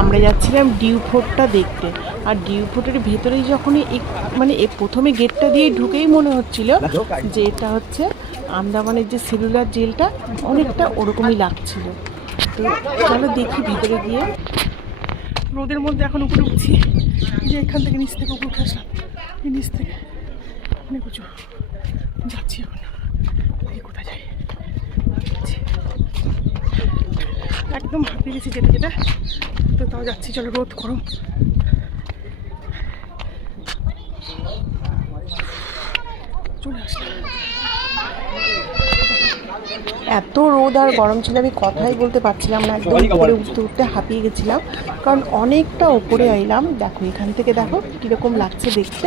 আমরা যাচ্ছিলাম ডিউ ফোর্টটা দেখতে। আর ডিউ ফোর্টের ভেতরেই যখনই মানে প্রথমে গেটটা দিয়ে ঢুকেই মনে হচ্ছিল যে এটা হচ্ছে আন্দামানের যে সেলুলার জেলটা, অনেকটা ওরকমই লাগছিল। তো চলো দেখি ভিতরে গিয়ে। রোদের মধ্যে এখন উপরে উঠছি, যে এখান থেকে নিচ থেকে উপরে উঠে আসলাম, নিচ থেকে অনেক উঁচু যাচ্ছি। এখন কোথায় যাই একদম হাঁপিয়ে গেছি যেতে যেতে, তো তাও যাচ্ছি। চলো, রোদ গরম চলে আসলাম। এত রোদ আর গরম ছিল, আমি কথাই বলতে পারছিলাম না, একদম উপরে উঠতে উঠতে হাঁপিয়ে গেছিলাম, কারণ অনেকটা ওপরে আইলাম। দেখো এখান থেকে দেখো কীরকম লাগছে দেখতে।